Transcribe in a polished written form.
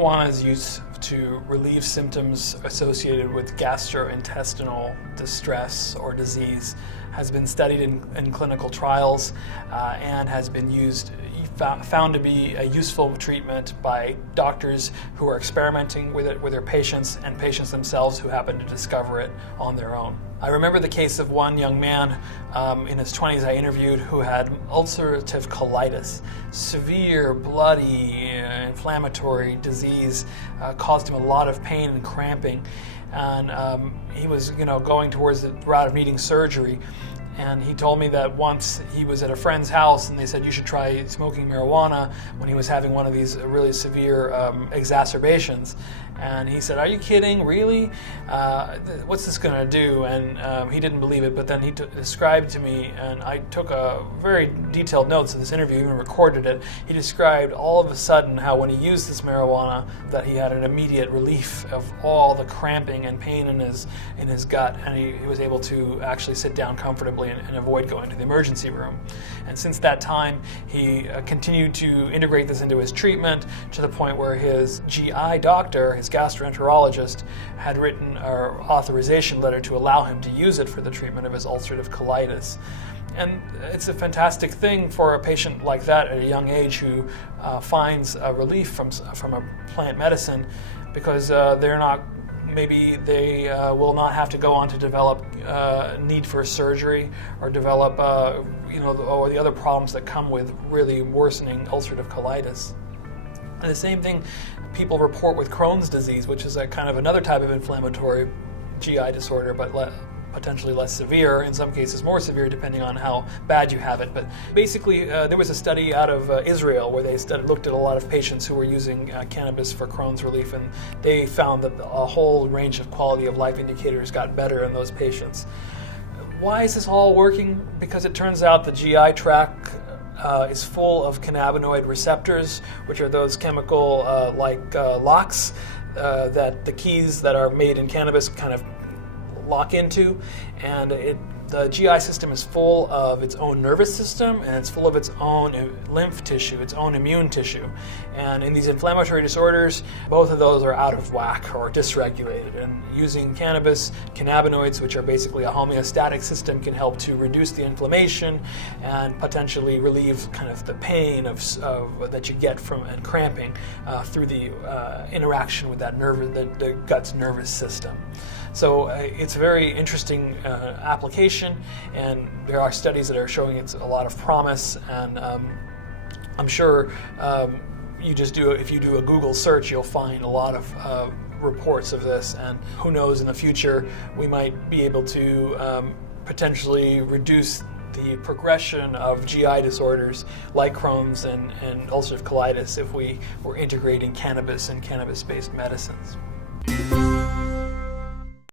Marijuana's use to relieve symptoms associated with gastrointestinal distress or disease has been studied in clinical trials and has been found to be a useful treatment by doctors who are experimenting with it with their patients and patients themselves who happen to discover it on their own. I remember the case of one young man in his 20s I interviewed who had ulcerative colitis. Severe, bloody, inflammatory disease caused him a lot of pain and cramping. And he was going towards the route of needing surgery. And he told me that once he was at a friend's house and they said you should try smoking marijuana when he was having one of these really severe exacerbations. And he said, "Are you kidding? Really? What's this going to do?" And he didn't believe it, but then he described to me, and I took a very detailed notes of this interview, even recorded it. He described all of a sudden how when he used this marijuana that he had an immediate relief of all the cramping and pain in his gut, and he was able to actually sit down comfortably and avoid going to the emergency room. And since that time, he continued to integrate this into his treatment to the point where his GI doctor, his gastroenterologist, had written an authorization letter to allow him to use it for the treatment of his ulcerative colitis. And it's a fantastic thing for a patient like that at a young age who finds a relief from a plant medicine, because maybe they will not have to go on to develop need for surgery or develop or the other problems that come with really worsening ulcerative colitis. And the same thing people report with Crohn's disease, which is a kind of another type of inflammatory GI disorder, but potentially less severe, in some cases more severe depending on how bad you have it. But basically there was a study out of Israel where they looked at a lot of patients who were using cannabis for Crohn's relief, and they found that a whole range of quality of life indicators got better in those patients. Why is this all working? Because it turns out the GI tract is full of cannabinoid receptors, which are those chemical locks that the keys that are made in cannabis kind of lock into, and the GI system is full of its own nervous system, and it's full of its own lymph tissue, its own immune tissue. And in these inflammatory disorders, both of those are out of whack or dysregulated. And using cannabinoids, which are basically a homeostatic system, can help to reduce the inflammation and potentially relieve kind of the pain that you get from and cramping through the interaction with that the gut's nervous system. So it's a very interesting application, and there are studies that are showing it's a lot of promise. And I'm sure if you do a Google search, you'll find a lot of reports of this. And who knows, in the future we might be able to potentially reduce the progression of GI disorders like Crohn's and ulcerative colitis if we were integrating cannabis and cannabis-based medicines.